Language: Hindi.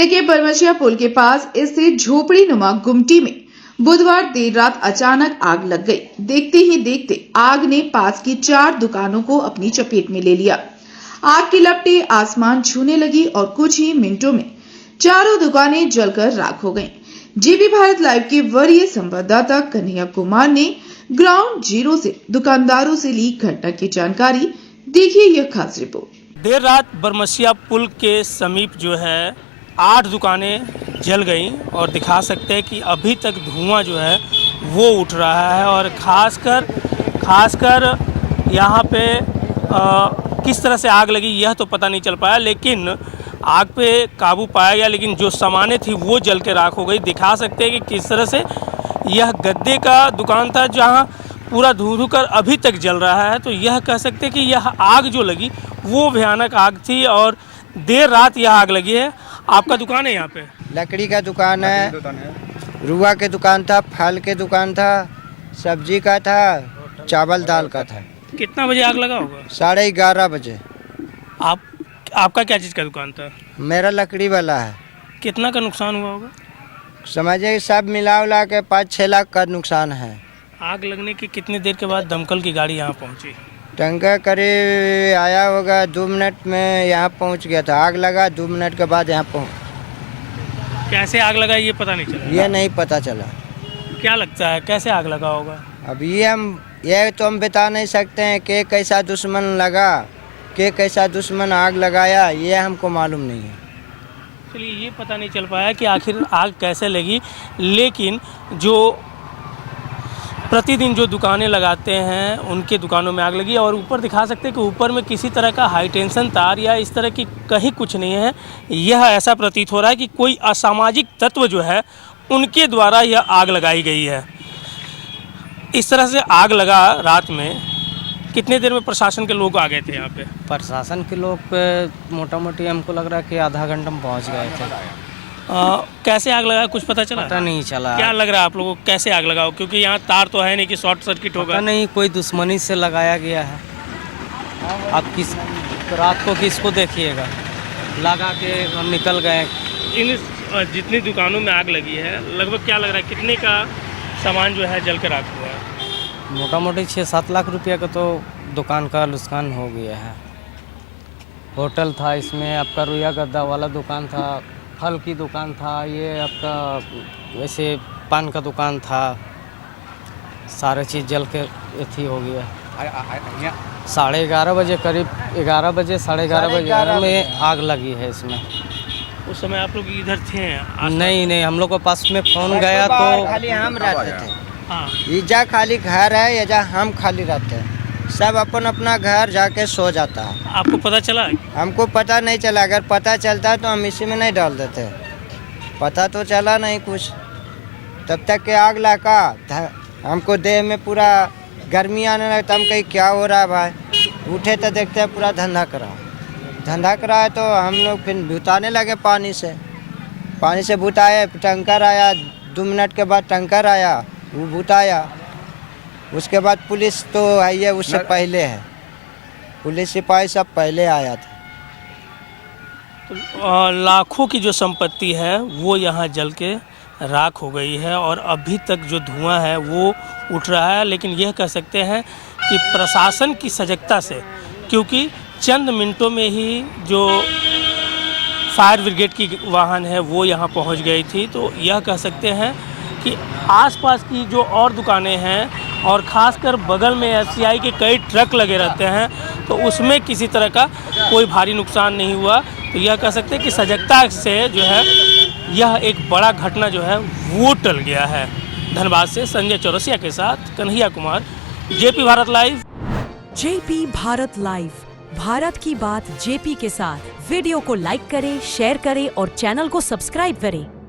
जिले के परमशिया पुल के पास स्थित झोपड़ी नुमा गुमटी में बुधवार देर रात अचानक आग लग गई। देखते ही देखते आग ने पास की 4 दुकानों को अपनी चपेट में ले लिया। आग की लपटें आसमान छूने लगी और कुछ ही मिनटों में चारों दुकानें जलकर राख हो गईं। जेपी भारत लाइव के वरीय संवाददाता कन्हैया कुमार ने ग्राउंड जीरो से दुकानदारों से ली घटना की जानकारी। देखिए यह खास रिपोर्ट। देर रात बरमसिया पुल के समीप जो है 8 दुकानें जल गईं और दिखा सकते हैं कि अभी तक धुआं जो है वो उठ रहा है और खासकर यहाँ पे किस तरह से आग लगी यह तो पता नहीं चल पाया, लेकिन आग पे काबू पाया गया। लेकिन जो सामानें थी वो जल के राख हो गई। दिखा सकते हैं कि किस तरह से यह गद्दे का दुकान था जहाँ पूरा धू कर अभी तक जल रहा है। तो यह कह सकते हैं कि यह आग जो लगी वो भयानक आग थी और देर रात यह आग लगी है। आपका दुकान है यहाँ पे? लकड़ी का दुकान है, रुआ के दुकान था, फल के दुकान था, सब्जी का था, चावल दाल का था। कितना बजे आग लगा होगा? 11:30 बजे। आपका क्या चीज़ का दुकान था? मेरा लकड़ी वाला है। कितना का नुकसान हुआ होगा? समझिए सब मिला उला के 5-6 लाख का नुकसान है। आग लगने की कितनी देर के बाद दमकल की गाड़ी यहाँ पहुँची? टंका करीब आया होगा 2 मिनट में यहाँ पहुँच गया था। आग लगा 2 मिनट के बाद यहाँ पहुँच। कैसे आग लगा ये पता नहीं चला? ये नहीं पता चला। क्या लगता है कैसे आग लगा होगा? अब ये तो हम बता नहीं सकते हैं कि कैसा दुश्मन लगा, कि कैसा दुश्मन आग लगाया, ये हमको मालूम नहीं है। चलिए ये पता नहीं चल पाया कि आखिर आग कैसे लगी, लेकिन जो प्रतिदिन जो दुकानें लगाते हैं उनके दुकानों में आग लगी। और ऊपर दिखा सकते हैं कि ऊपर में किसी तरह का हाई टेंशन तार या इस तरह की कहीं कुछ नहीं है। यह ऐसा प्रतीत हो रहा है कि कोई असामाजिक तत्व जो है उनके द्वारा यह आग लगाई गई है। इस तरह से आग लगा रात में। कितने देर में प्रशासन के लोग आ गए थे यहाँ पे? प्रशासन के लोग मोटा मोटी हमको लग रहा है कि आधा घंटा में पहुँच गए थे। कैसे आग लगा कुछ पता चला? पता नहीं चला। क्या लग रहा है आप लोगों को कैसे आग लगा हो? क्योंकि यहाँ तार तो है नहीं कि शॉर्ट सर्किट होगा। पता नहीं, कोई दुश्मनी से लगाया गया है। आप किस रात को किसको देखिएगा, लगा के हम निकल गए। इन जितनी दुकानों में आग लगी है लगभग क्या लग रहा है कितने का सामान जो है जल के राख हुआ है? मोटा मोटी 6-7 लाख रुपया का तो दुकान का नुकसान हो गया है। होटल था, इसमें आपका रुइया गद्दा वाला दुकान था, फल की दुकान था, ये आपका वैसे पान का दुकान था, सारे चीज़ जल के अथी हो गया। 11:30 बजे करीब 11 बजे 11:30 बजे में आग लगी है इसमें। उस समय आप लोग इधर थे? नहीं, हम लोग के पास में फ़ोन गया तो खाली हम रहते थे। हाँ, इजा खाली घर है, या हम खाली रहते हैं। सब अपन अपना घर जाके सो जाता है। आपको पता चला? हमको पता नहीं चला। अगर पता चलता तो हम इसी में नहीं डाल देते। पता तो चला नहीं कुछ। तब तक के आग लगा हमको देह में पूरा गर्मी आने लगता। हम कहीं क्या हो रहा है भाई, उठे तो देखते हैं पूरा धंधा करा है। तो हम लोग फिर बुताने लगे पानी से बुताए। टंकर आया, 2 मिनट के बाद टंकर आया, वो बुताया। उसके बाद पुलिस तो आई है, उससे पहले है। पुलिस सिपाही सब पहले आया था। तो लाखों की जो संपत्ति है वो यहाँ जल के राख हो गई है और अभी तक जो धुआं है वो उठ रहा है। लेकिन यह कह सकते हैं कि प्रशासन की सजगता से, क्योंकि चंद मिनटों में ही जो फायर ब्रिगेड की वाहन है वो यहाँ पहुँच गई थी। तो यह कह सकते हैं कि आसपास की जो और दुकानें हैं और ख़ासकर बगल में एफसीआई के कई ट्रक लगे रहते हैं तो उसमें किसी तरह का कोई भारी नुकसान नहीं हुआ। तो यह कह सकते हैं कि सजगता से जो है यह एक बड़ा घटना जो है वो टल गया है। धनबाद से संजय चौरसिया के साथ Kanhaiya Kumar, JP Bharat live. JP Bharat live, Bharat की बात जेपी के साथ। वीडियो को लाइक करें, शेयर करें और चैनल को सब्सक्राइब करें।